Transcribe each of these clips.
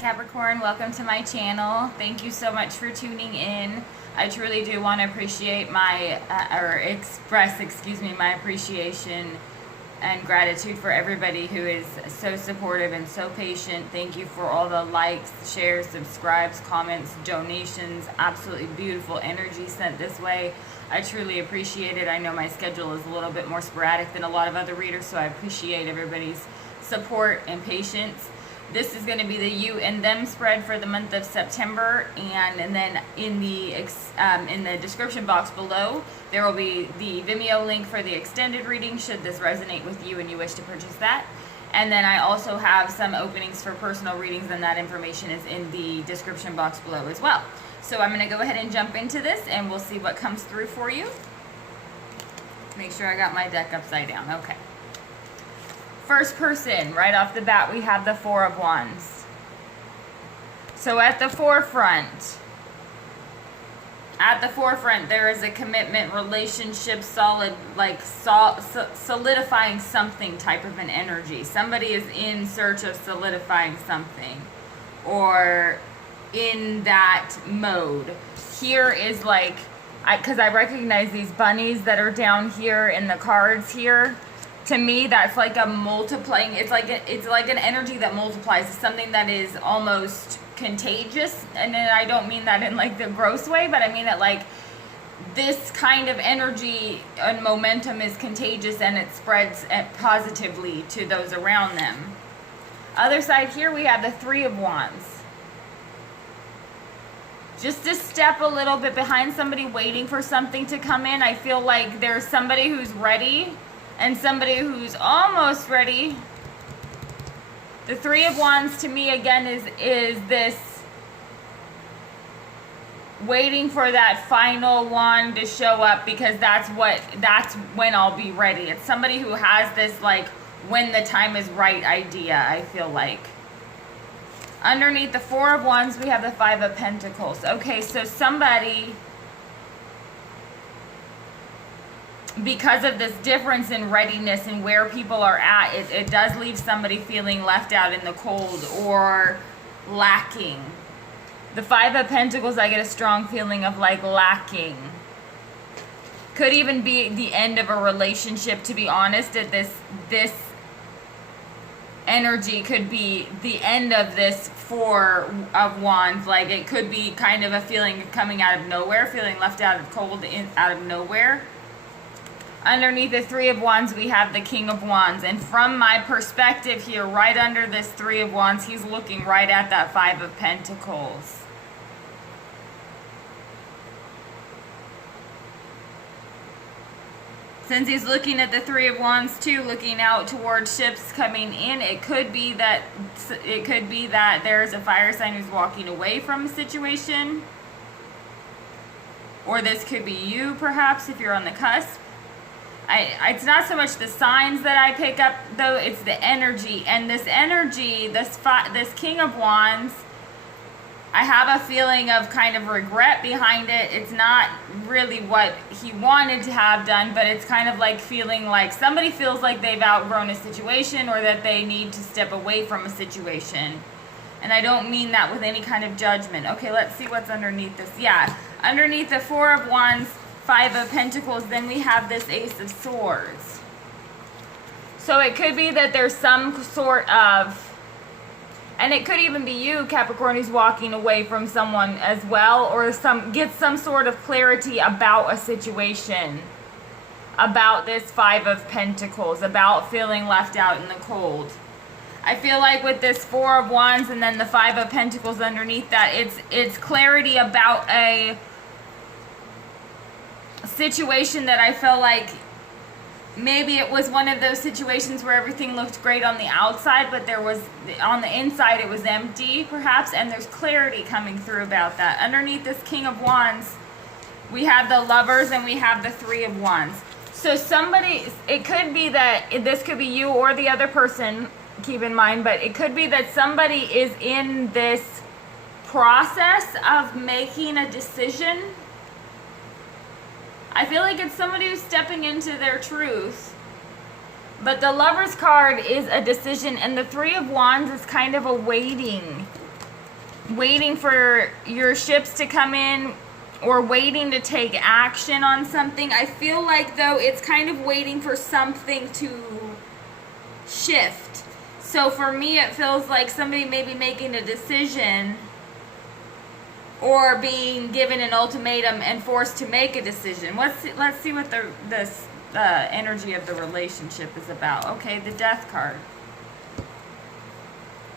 Capricorn, welcome to my channel. Thank you so much for tuning in. I truly do want to appreciate my, express my appreciation and gratitude for everybody who is so supportive and so patient. Thank you for all the likes, shares, subscribes, comments, donations, absolutely beautiful energy sent this way. I truly appreciate it. I know my schedule is a little bit more sporadic than a lot of other readers, so I appreciate everybody's support and patience. This is going to be the you and them spread for the month of September, and then in the description box below there will be the Vimeo link for the extended reading should this resonate with you and you wish to purchase that. And then I also have some openings for personal readings, and that information is in the description box below as well. So I'm going to go ahead and jump into this and we'll see what comes through for you. Make sure I got my deck upside down. Okay. First person, right off the bat, we have the Four of Wands. So at the forefront, there is a commitment, relationship, solid, like solidifying something type of an energy. Somebody is in search of solidifying something or in that mode. Here is like, because I recognize these bunnies that are down here in the cards here. To me, that's like a multiplying. It's like an energy that multiplies. It's something that is almost contagious, and then I don't mean that in like the gross way, but I mean that like this kind of energy and momentum is contagious, and it spreads positively to those around them. Other side here, we have the Three of Wands. Just to step a little bit behind somebody waiting for something to come in. I feel like there's somebody who's ready and somebody who's almost ready. The Three of Wands to me again is this waiting for that final wand to show up, because that's when I'll be ready. It's somebody who has this like when the time is right idea, I feel like. Underneath the Four of Wands, we have the Five of Pentacles. Okay, so somebody, because of this difference in readiness and where people are at, it does leave somebody feeling left out in the cold or lacking. The Five of Pentacles, I get a strong feeling of like lacking. Could even be the end of a relationship, to be honest. At this energy could be the end of this Four of Wands. Like it could be kind of a feeling coming out of nowhere, feeling left out of cold, out of nowhere. Underneath the Three of Wands, we have the King of Wands. And from my perspective here, right under this Three of Wands, he's looking right at that Five of Pentacles. Since he's looking at the Three of Wands too, looking out towards ships coming in, it could be that there's a fire sign who's walking away from a situation. Or this could be you, perhaps, if you're on the cusp. It's not so much the signs that I pick up, though, it's the energy. And this energy, this King of Wands, I have a feeling of kind of regret behind it. It's not really what he wanted to have done, but it's kind of like feeling like somebody feels like they've outgrown a situation or that they need to step away from a situation. And I don't mean that with any kind of judgment. Okay, let's see what's underneath this. Yeah, underneath the Four of Wands, Five of Pentacles, then we have this Ace of Swords. So it could be that there's some sort of, and it could even be you, Capricorn, who's walking away from someone as well, or get some sort of clarity about a situation, about this Five of Pentacles, about feeling left out in the cold. I feel like with this Four of Wands and then the Five of Pentacles underneath that, it's clarity about a situation that I felt like maybe it was one of those situations where everything looked great on the outside, but there was, on the inside, it was empty, perhaps, and there's clarity coming through about that. Underneath this King of Wands, we have the Lovers and we have the Three of Wands. So somebody, it could be that this could be you or the other person, keep in mind, but it could be that somebody is in this process of making a decision. I feel like it's somebody who's stepping into their truth. But the Lover's card is a decision, and the Three of Wands is kind of a waiting. waiting for your ships to come in or waiting to take action on something. I feel like, though, it's kind of waiting for something to shift. So for me, it feels like somebody may be making a decision or being given an ultimatum and forced to make a decision. Let's see what the energy of the relationship is about. Okay, the Death card.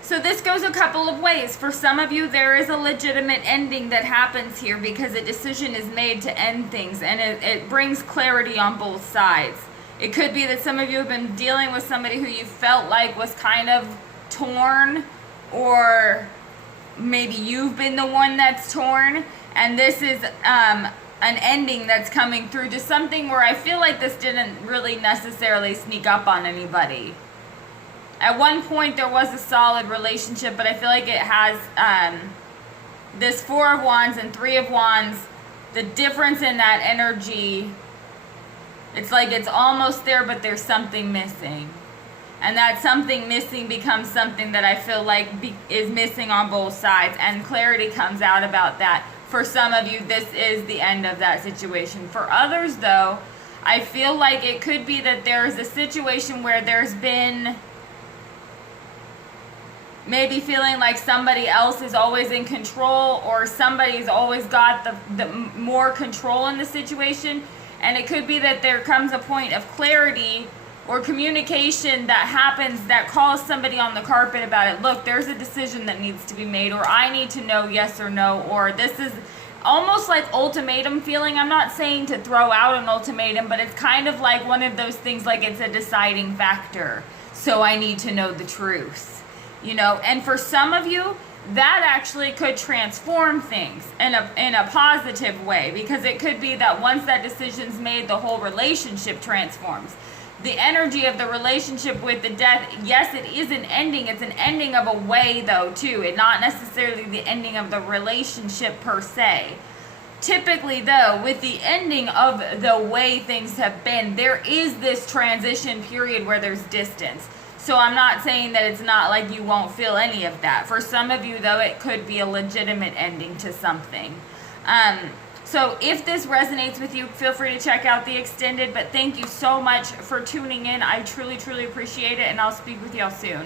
So this goes a couple of ways. For some of you, there is a legitimate ending that happens here because a decision is made to end things, and it brings clarity on both sides. It could be that some of you have been dealing with somebody who you felt like was kind of torn, or maybe you've been the one that's torn, and this is an ending that's coming through to something where I feel like this didn't really necessarily sneak up on anybody. At one point there was a solid relationship, but I feel like it has this Four of Wands and Three of Wands. The difference in that energy, it's like it's almost there, but there's something missing. And that something missing becomes something that I feel like is missing on both sides. And clarity comes out about that. For some of you, this is the end of that situation. For others, though, I feel like it could be that there's a situation where there's been maybe feeling like somebody else is always in control, or somebody's always got the more control in the situation. And it could be that there comes a point of clarity or communication that happens that calls somebody on the carpet about it. Look, there's a decision that needs to be made, or I need to know yes or no, or this is almost like ultimatum feeling. I'm not saying to throw out an ultimatum, but it's kind of like one of those things, like it's a deciding factor. So I need to know the truth. You know, and for some of you, that actually could transform things in a positive way, because it could be that once that decision's made, the whole relationship transforms. The energy of the relationship with the Death, yes, it is an ending. It's an ending of a way, though, too. It's not necessarily the ending of the relationship per se. Typically, though, with the ending of the way things have been, there is this transition period where there's distance. So I'm not saying that it's not like you won't feel any of that. For some of you, though, it could be a legitimate ending to something. So if this resonates with you, feel free to check out the extended. But thank you so much for tuning in. I truly, truly appreciate it, and I'll speak with y'all soon.